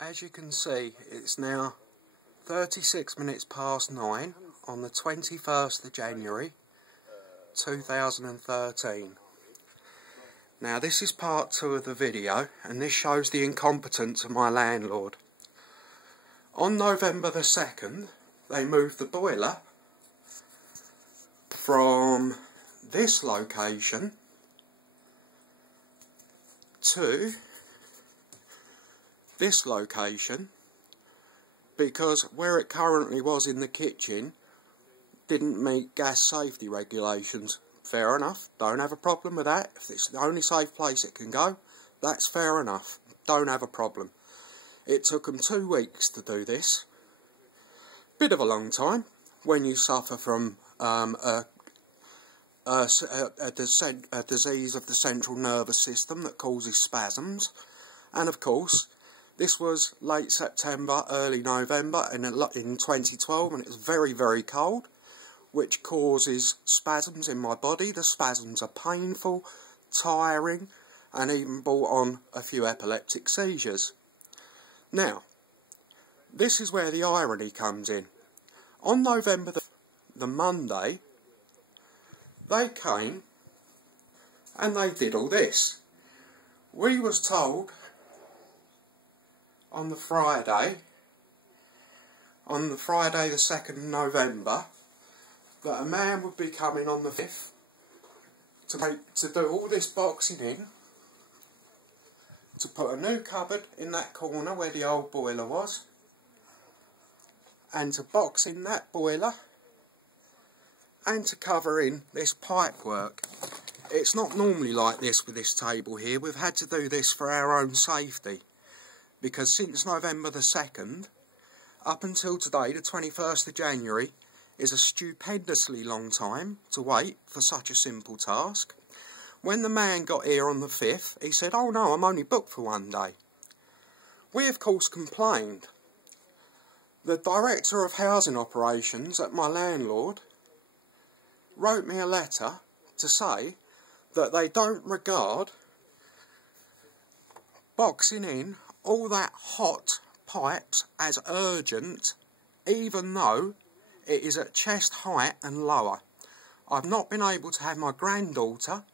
As you can see, it's now 36 minutes past 9 on the 21st of January 2013. Now this is part 2 of the video, and this shows the incompetence of my landlord. On November the 2nd, they moved the boiler from this location to this location because where it currently was in the kitchen didn't meet gas safety regulations. Fair enough, don't have a problem with that. If it's the only safe place it can go, that's fair enough, don't have a problem. It took them 2 weeks to do this. Bit of a long time when you suffer from a disease of the central nervous system that causes spasms. And of course, this was late September, early November in 2012, and it was very, very cold, which causes spasms in my body. The spasms are painful, tiring, and even brought on a few epileptic seizures. Now, this is where the irony comes in. On November the Monday, they came and they did all this. We was told on the Friday the 2nd of November, that a man would be coming on the 5th to do all this boxing in, to put a new cupboard in that corner where the old boiler was, and to box in that boiler, and to cover in this pipework. It's not normally like this with this table here. We've had to do this for our own safety, because since November the 2nd, up until today, the 21st of January, is a stupendously long time to wait for such a simple task. When the man got here on the 5th, he said, "Oh no, I'm only booked for 1 day." We of course complained. The Director of Housing Operations at my landlord wrote me a letter to say that they don't regard boxing in all that hot pipes as urgent, even though it is at chest height and lower. I've not been able to have my granddaughter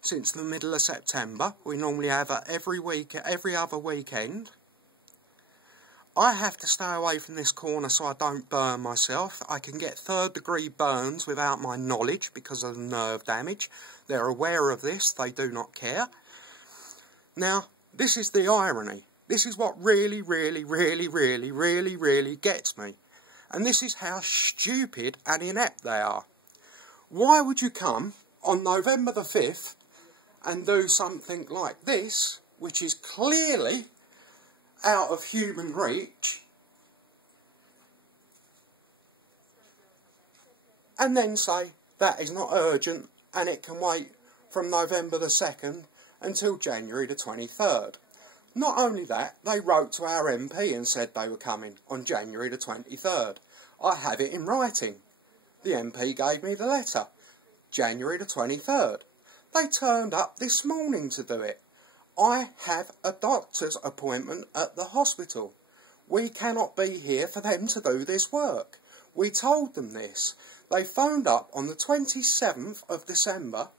since the middle of September. We normally have her every other weekend. I have to stay away from this corner so I don't burn myself. I can get 3rd degree burns without my knowledge because of the nerve damage. They're aware of this, they do not care. Now, this is the irony. This is what really gets me. And this is how stupid and inept they are. Why would you come on November the 5th and do something like this, which is clearly out of human reach, and then say that is not urgent and it can wait from November the 2nd until January the 23rd. Not only that, they wrote to our MP and said they were coming on January the 23rd. I have it in writing. The MP gave me the letter. January the 23rd. They turned up this morning to do it. I have a doctor's appointment at the hospital. We cannot be here for them to do this work. We told them this. They phoned up on the 27th of December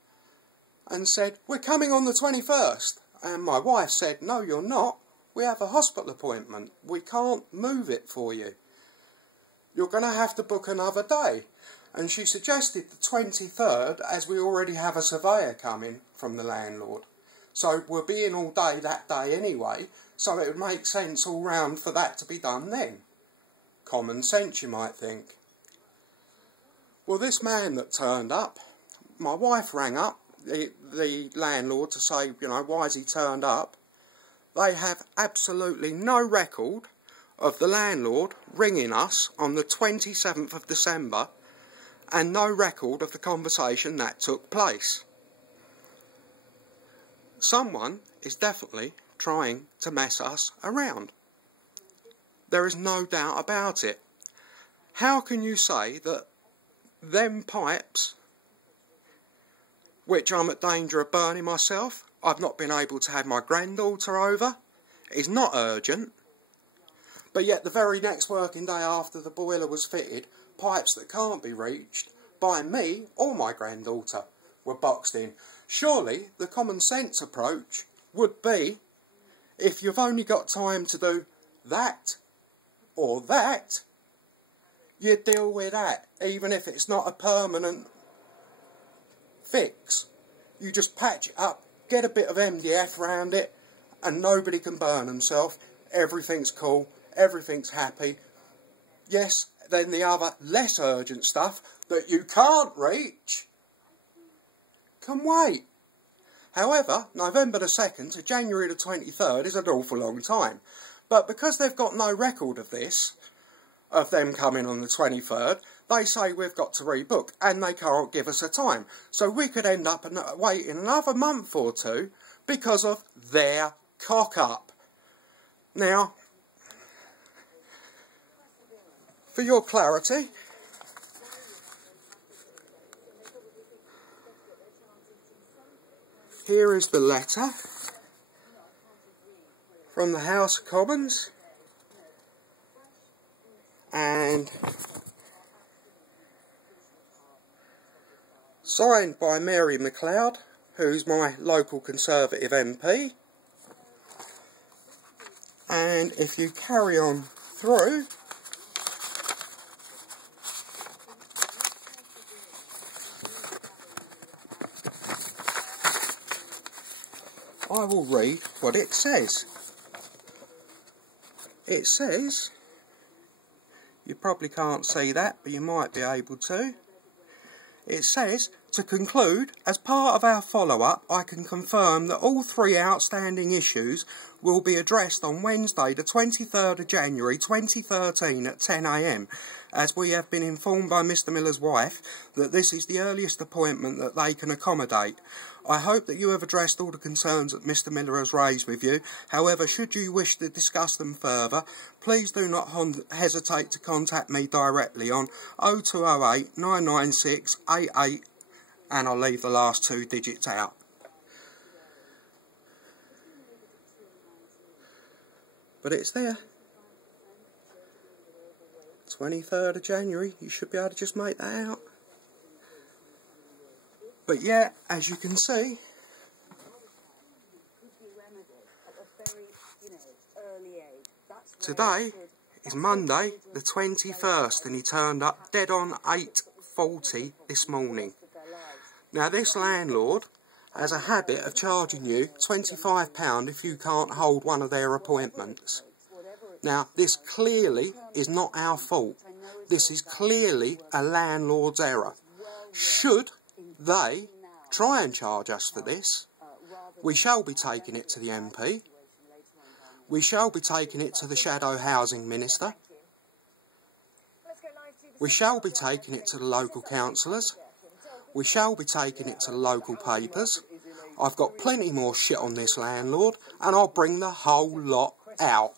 and said, "We're coming on the 21st. And my wife said, "No, you're not. We have a hospital appointment. We can't move it for you. You're going to have to book another day." And she suggested the 23rd, as we already have a surveyor coming from the landlord. So we'll be in all day that day anyway, so it would make sense all round for that to be done then. Common sense, you might think. Well, this man that turned up, my wife rang up the landlord to say, you know, why has he turned up? They have absolutely no record of the landlord ringing us on the 27th of December and no record of the conversation that took place. Someone is definitely trying to mess us around. There is no doubt about it. How can you say that them pipes, which I'm at danger of burning myself, I've not been able to have my granddaughter over, is not urgent, But yet the very next working day after the boiler was fitted, pipes that can't be reached by me or my granddaughter were boxed in. Surely the common sense approach would be, if you've only got time to do that or that, you deal with that, even if it's not a permanent fix. You just patch it up, get a bit of MDF round it, and nobody can burn themselves. Everything's cool, everything's happy. Yes, then the other less urgent stuff that you can't reach can wait. However, November the 2nd to January the 23rd is an awful long time. But because they've got no record of this, of them coming on the 23rd, they say we've got to rebook and they can't give us a time. So we could end up waiting another month or two because of their cock-up. Now, for your clarity, here is the letter from the House of Commons, and signed by Mary Macleod, who's my local Conservative MP. And if you carry on through, I will read what it says. It says, you probably can't see that, but you might be able to. It says, to conclude, as part of our follow-up, I can confirm that all three outstanding issues will be addressed on Wednesday the 23rd of January 2013 at 10 AM, as we have been informed by Mr Miller's wife that this is the earliest appointment that they can accommodate. I hope that you have addressed all the concerns that Mr Miller has raised with you. However, should you wish to discuss them further, please do not hesitate to contact me directly on 0208 996 88, and I'll leave the last two digits out. But it's there. 23rd of January, you should be able to just make that out. But yeah, as you can see, today is Monday the 21st and he turned up dead on 8:40 this morning. Now this landlord has a habit of charging you £25 if you can't hold one of their appointments. Now this clearly is not our fault. This is clearly a landlord's error. Should they try and charge us for this, we shall be taking it to the MP, we shall be taking it to the Shadow Housing Minister, we shall be taking it to the local councillors, we shall be taking it to the local papers. I've got plenty more shit on this landlord and I'll bring the whole lot out.